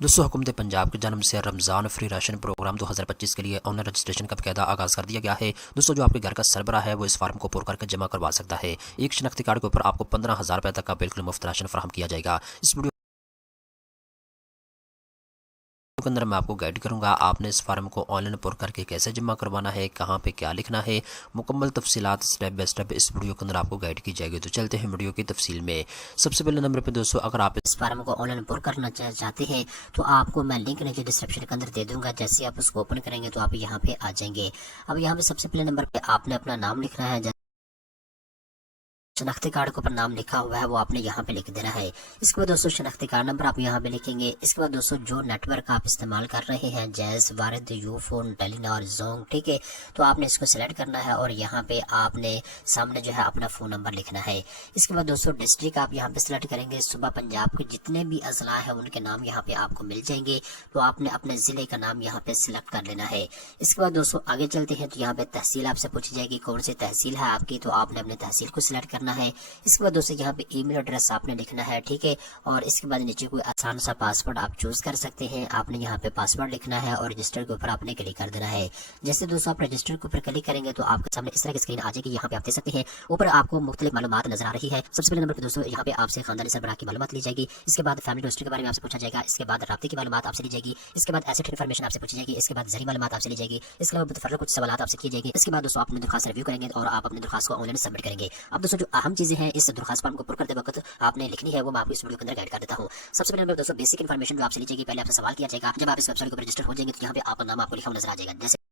दोस्तों, हुकूमत पंजाब की जानब से रमज़ान फ्री राशन प्रोग्राम 2025 के लिए ऑनलाइन रजिस्ट्रेशन का बाकायदा आगाज़ कर दिया गया है। दोस्तों, जो आपके घर का सरबराह है वो इस फार्म को पूरा करके जमा करवा सकता है। एक शनाख्ती कार्ड के ऊपर आपको 15,000 रुपये तक का बिल्कुल मुफ्त राशन फराहम किया जाएगा। इस वीडियो के अंदर मैं आपको गाइड करूंगा आपने इस फार्म को ऑनलाइन पुर करके कैसे जमा करवाना है, कहाँ पे क्या लिखना है, मुकम्मल तफसीलात स्टेप बाय स्टेप इस वीडियो के अंदर आपको गाइड की जाएगी। तो चलते हैं वीडियो की तफसील में। सबसे पहले नंबर पे दोस्तों, अगर आप इस फार्म को ऑनलाइन पुर करना चाहते हैं तो आपको मैं लिंक नीचे डिस्क्रिप्शन के अंदर दे दूंगा। जैसे आप उसको ओपन करेंगे तो आप यहाँ पे आ जाएंगे। अब यहाँ पे सबसे पहले नंबर पे आपने अपना नाम लिखना है। शनाख्ती कार्ड के ऊपर नाम लिखा हुआ है वो आपने यहाँ पे लिख देना है। इसके बाद दोस्तों शनाख्ती कार्ड नंबर आप यहाँ पे लिखेंगे। इसके बाद दोस्तों जो नेटवर्क आप इस्तेमाल कर रहे हैं जैसे वारिद, यूफोन, टेलीनॉर, जोंग, ठीक है, तो आपने इसको सिलेक्ट करना है और यहाँ पे आपने सामने जो है अपना फ़ोन नंबर लिखना है। इसके बाद दोस्तों डिस्ट्रिक्ट आप यहाँ पे सिलेक्ट करेंगे। सुबह पंजाब के जितने भी अजला है उनके नाम यहाँ पे आपको मिल जाएंगे, तो आपने अपने ज़िले का नाम यहाँ पे सिलेक्ट कर लेना है। इसके बाद दोस्तों आगे चलते हैं तो यहाँ पे तहसील आपसे पूछी जाएगी कौन सी तहसील है आपकी, तो आपने अपने तहसील को सिलेक्ट करना है। इसके बाद दोस्तों यहाँ पे ईमेल एड्रेस आपने लिखना है, ठीक है, और इसके बाद नीचे कोई आसान सा पासवर्ड आप चूज कर सकते हैं। आपने यहाँ पे पासवर्ड लिखना है और रजिस्टर के ऊपर आपने क्लिक कर देना है। जैसे दोस्तों आप रजिस्टर के ऊपर क्लिक करेंगे तो आपके सामने इस तरह की स्क्रीन आ जाएगी। यहाँ पे आप देख सकते हैं ऊपर आपको मुख्तलिफ मालूमात नजर आ रही है। सबसे पहले नंबर पर दोस्तों यहाँ पे आपसे खानदानी सरबराह की मालूमात ली जाएगी। इसके बाद फैमिली हिस्ट्री के बारे में आपसे पूछा जाएगा। इसके बाद राब्ते की मालूमात आपसे ली जाएगी। इसके बाद एसेट इन्फॉर्मेशन आपसे पूछी जाएगी। इसके बाद जरी मालूमात आपसे ली जाएगी। इसके बाद मुतफर्रिक कुछ सवाल आपसे किए जाएंगे। इसके बाद दोस्तों आप अपनी दरखास्त रिव्यू करेंगे और आप अपनी दरखास्त को ऑनलाइन सबमिट करेंगे। अब दोस्तों जो अहम चीजें हैं इस दरखास्त फॉर्म को करते वक्त आपने लिखनी है वो मैं आपको इस वीडियो के अंदर गाइड कर देता हूँ। सबसे पहले नंबर दोस्तों बेसिक इन्फॉर्मेशन जो आपसे ली जाएगी, पहले आपसे सवाल किया जाएगा। जब आप इस वेबसाइट के ऊपर रजिस्टर हो जाएंगे तो यहाँ पे आपका नाम आपको लिखा हुआ नजर आ जाएगा। जैसे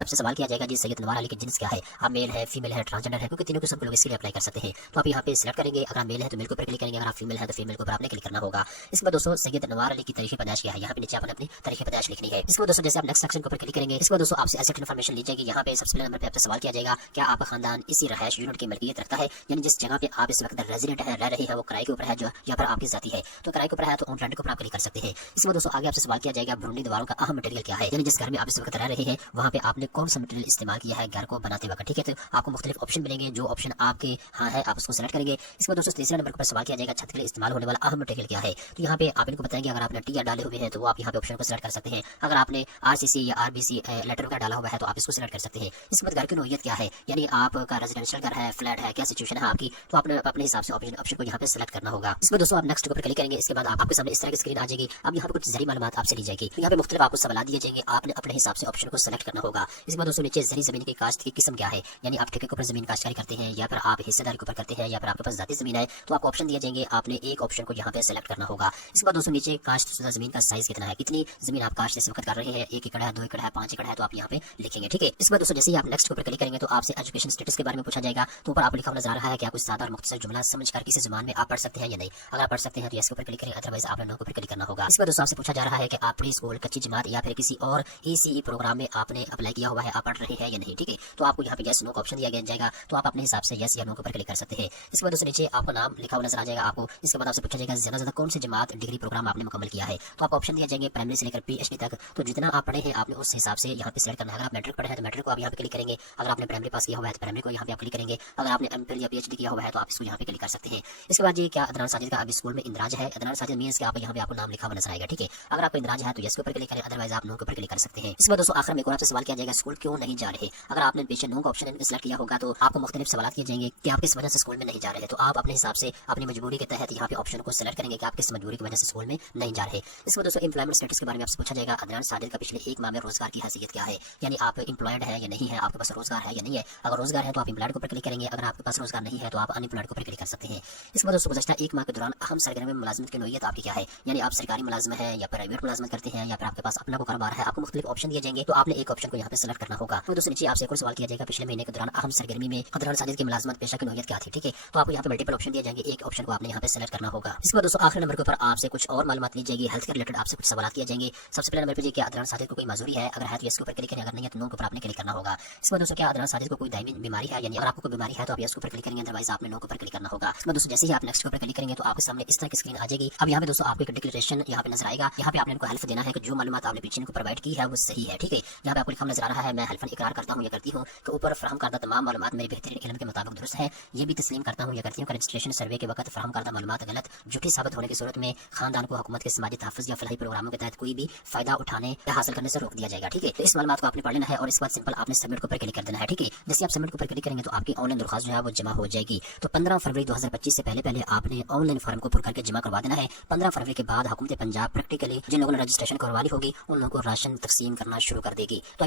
आपसे सवाल किया जाएगा जी सैयद नवार अली की जिन्स क्या है, आप मेल है, फीमेल है, ट्रांसजेंडर है, क्योंकि तीनों किस्म के लोग इसके लिए अप्लाई कर सकते हैं। तो आप यहाँ पे सिलेक्ट करेंगे। अगर आप मेल है तो मेल के ऊपर क्लिक करेंगे, अगर आप फीमेल है तो फीमेल के ऊपर आपने क्लिक करना होगा। इसके बाद दोस्तों सैयद नवार अली की तारीख पैदाइश क्या है, यहाँ पे नीचे आपने अपनी तारीख पैदाइश लिखनी है। इसके बाद दोस्तों जैसे आप नेक्स्ट सेक्शन के ऊपर क्लिक करेंगे, इसके बाद दोस्तों आपसे एसेट इन्फॉर्मेशन ली जाएगी। यहाँ पे सबसे पहले नंबर पे आपसे सवाल किया जाएगा क्या आपका खानदान इसी रहायश यूनिट की मलकियत रखता है, यानी जिस जगह पे आप इस वक्त रेजिडेंट है, रह रही है, वो किराए के ऊपर है जो यहाँ पर आपकी जाती है, तो किराए के ऊपर है तो ऑन रेंट के ऊपर आप क्लिक कर सकते हैं। इसके बाद दोस्तों आगे आपसे सवाल किया जाएगा बुनियादी दीवारों का अहम मटेरियल क्या है, यानी जिस घर में आप इस वक्त रह रहे हैं वहाँ पे आपने कौन सा मटेरियल इस्तेमाल किया है घर को बनाते वक्त, ठीक है। तो आपको मुख्तलिफ ऑप्शन मिलेंगे, जो ऑप्शन आपके हाँ है आप उसको सेलेक्ट करेंगे। इसके बाद दोस्तों तीसरे नंबर पर सवाल किया जाएगा छत के लिए इस्तेमाल होने वाला अहम मटेरियल क्या है, तो यहाँ पे आप इनको बताएंगे। अगर आपने टीआर डाले हुए हैं तो वो आप यहाँ पे ऑप्शन को सिलेक्ट कर सकते हैं। अगर आपने आरसीसी या आरबीसी लेटर का डाला हुआ है तो आप इसको सिलेक्ट कर सकते हैं। इसके बाद घर की नोयत क्या है, यानी आपका रेजिडेंशियल घर है, फ्लैट है, क्या सिचुएशन है आपकी, तो आपने अपने हिसाब से ऑप्शन को यहाँ पे सिलेक्ट करना होगा। इसमें दोस्तों आप नेक्स्ट के ऊपर क्लिक करेंगे। इसके बाद आपके सामने इस तरह की स्क्रीन आ जाएगी। अब यहाँ पे कुछ जरी मालूमात आपसे ली जाएगी, तो यहाँ पे मुख्तलिफ आपको सवाल दिए जाएंगे, आपने अपने हिसाब से ऑप्शन को सिलेक्ट करना होगा। इसके बाद दोस्तों नीचे जरी जमीन की काश्त की किस्म क्या है, यानी आप ठेके के ऊपर जमीन काश्तकारी करते हैं या फिर आप हिस्सेदारी के ऊपर करते हैं या फिर आपके पास जाती जमीन है, तो आपको ऑप्शन दिए जाएंगे, आपने एक ऑप्शन को यहाँ पे सेलेक्ट करना होगा। इसके बाद दोस्तों नीचे काश्तशुदा जमीन का साइज कितना है, कितनी जमीन आप काश्त इस वक्त कर रहे हैं, 1 एकड़ है, 2 एकड़ है, 5 एकड़ है, तो आप यहाँ पे लिखेंगे, ठीक है। इसके बाद दोस्तों जैसे ही आप नेक्स्ट के ऊपर क्लिक करेंगे तो आपसे एजुकेशन स्टेटस के बारे में पूछा जाएगा। तो ऊपर आपको लिखा हुआ नजर आ रहा है कि आप कुछ ज्यादा और मुख्तसर जुमला समझकर किसी जुबान में आप पढ़ सकते हैं या नहीं। अगर आप पढ़ सकते हैं तो इसके ऊपर क्लिक करेंगे, अदरवाइज आपने नो के ऊपर क्लिक करना होगा। इसके बाद दोस्तों आपसे पूछा जा रहा है कि आप प्री स्कूल, कच्ची जमात या फिर किसी और ईसीई प्रोग्राम में आपने अप्लाई किया हुआ है, आप पढ़ रहे हैं या नहीं, ठीक है। तो आपको यहाँ पे यस नो का ऑप्शन दिया जाएगा, तो आप अपने हिसाब से यस या नो के ऊपर क्लिक कर सकते हैं। इसके बाद दोस्तों नीचे आपका नाम लिखा हुआ नजर आ जाएगा आपको। इसके बाद आपसे पूछा जाएगा ज्यादा कौन सी जमात डिग्री प्रोग्राम आपने मुकम्मल किया है, तो आपको ऑप्शन दिया जाएंगे प्राइमरी से लेकर पीएचडी तक, तो जितना आप पढ़े हैं आपने उस हिसाब से यहाँ पे सिलेक्ट करना है। अगर आप मैट्रिक पढ़े हैं तो मैट्रिक को आप यहाँ पे क्लिक करेंगे। अगर आपने प्राइमरी पास किया हुआ है तो प्राइमरी को यहाँ पे आप क्लिक करेंगे। अगर आपने एमफिल या पीएचडी किया हुआ है तो आप इसको यहाँ पे क्लिक कर सकते हैं। इसके बाद ये क्या अदनान साजिद का अभी स्कूल में इंदराज है, अदनान साजिद मीन्स के आप यहाँ पे आपको नाम लिखा हुआ नजर आएगा, ठीक है। अगर आपको इंदराज है तो यस के ऊपर क्लिक करें, अदरवाइज आप नो के ऊपर क्लिक कर सकते हैं। इसके बाद दोस्तों आखिर में एक और आपसे सवाल किया जाएगा स्कूल क्यों नहीं जा रहे। अगर आपने पीछे नो का ऑप्शन सिलेक्ट किया होगा तो आपको मुख्तलिफ सवाल किए जाएंगे कि आप किस वजह से स्कूल में नहीं जा रहे, तो आप अपने हिसाब से अपनी मजबूरी के तहत यहाँ पे ऑप्शन को सिलेक्ट करेंगे कि आप किस मजबूरी की वजह से स्कूल में नहीं जा रहे। इसमें दोस्तों एम्प्लॉयमेंट स्टेटस के बारे में आपसे पूछा जाएगा। अदनान साजिद का पिछले 1 माह में रोजगार की हैसियत क्या है, यानी आप एम्प्लॉयड है या नहीं है, आपके पास रोजगार है या नहीं है। अगर रोजगार है तो आप एम्प्लॉयड के ऊपर क्लिक करेंगे, अगर आपके पास रोजगार नहीं है तो आप अनएम्प्लॉयड के ऊपर क्लिक कर सकते हैं। इसके बाद दोस्तों गुज़श्ता 1 माह के दौरान अहम सरगर्मी में मुलाजमत की नौयत आपकी क्या है, यानी आप सरकारी मुलाजम है या प्राइवेट मुलाजमत करते हैं या फिर आपके पास अपना कारोबार है। आपको मुख्तलिफ ऑप्शन दिए जाएंगे, तो आपने एक ऑप्शन को यहाँ पे सेलेक्ट करना होगा। तो दोस्तों नीचे आपसे एक और सवाल किया जाएगा पिछले महीने के दौरान अहम सरगर्मी में अदनान साजिद की मुलाजमत पेशा की नौयत क्या थी, ठीक है। तो आपको यहाँ पे मल्टीपल ऑप्शन दिए जाएंगे, एक ऑप्शन को आपने यहाँ पे सेलेक्ट करना होगा। इसके बाद दोस्तों आखिरी नंबर के ऊपर आपसे कुछ और मालूमात ली जाएगी, हेल्थ के रिलेटेड आपसे कुछ सवाल किए जाएंगे। सबसे पहले नंबर पे क्या अदनान साजिद को कोई मजूरी है, अगर है तो इसके ऊपर क्लिक करें, अगर नहीं है तो नो के ऊपर आपने क्लिक करना होगा। इसके बाद दोस्तों क्या अदनान साजिद को कोई दायमी बीमारी है, यानी अगर आपको कोई बीमारी है तो आप इसके ऊपर क्लिक करेंगे, अदरवाइज आपने नो के ऊपर क्लिक करना होगा। इसके बाद दोस्तों जैसे ही आप नेक्स्ट के ऊपर क्लिक करेंगे तो आपके सामने इस तरह की स्क्रीन आ जाएगी। अब यहाँ पे दोस्तों आपको एक डिक्लेरेशन यहाँ पे नजर आएगा, यहाँ पे आपने इनको हेल्प देना है कि जो मालूमात आपने पीछे इनको प्रोवाइड की है वो सही है, ठीक है। यहाँ पे आपको लिखा नजर आ रहा है मैं हल्फन इकरार करता हूँ या करती हूँ कि ऊपर फराहम करदा तमाम मालूमात मेरी बेहतरीन इल्म के मुताबिक दुरुस्त है। ये भी तस्लीम करता हूँ या करती हूँ कि रजिस्ट्रेशन सर्वे के वक्त फराहम करदा मालूमात गलत झूठी साबित होने की सूरत में खानदान को हुकूमत के समाजी तहफ़्फ़ुज़ या फलाही प्रोग्रामों के तहत कोई भी फायदा उठाने या हासिल करने से रोक दिया जाएगा। ठीक है, तो इस मालूमात को आपने पढ़ लेना है और इसके बाद सिंपल आपने सबमिट के ऊपर क्लिक कर देना है। ठीक है, जैसे आप सबमिट के ऊपर क्लिक करेंगे तो आपकी ऑनलाइन दरख्वास्त जो है वो जमा हो जाएगी। तो 15 फरवरी 2025 से पहले आपने ऑनलाइन फॉर्म को पूरा करके जमा करवा देना है। 15 फरवरी के बाद हुकूमत पंजाब प्रैक्टिकली जिन लोगों ने रजिस्ट्रेशन करवा ली होगी उन लोगों को राशन तकसीम करना शुरू कर देगी। तो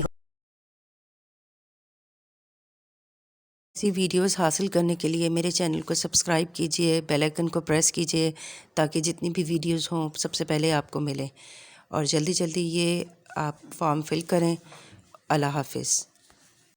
ऐसी वीडियोस हासिल करने के लिए मेरे चैनल को सब्सक्राइब कीजिए, बेल आइकन को प्रेस कीजिए ताकि जितनी भी वीडियोस हों सबसे पहले आपको मिले और जल्दी जल्दी ये आप फॉर्म फिल करें। अल्लाह हाफिज़।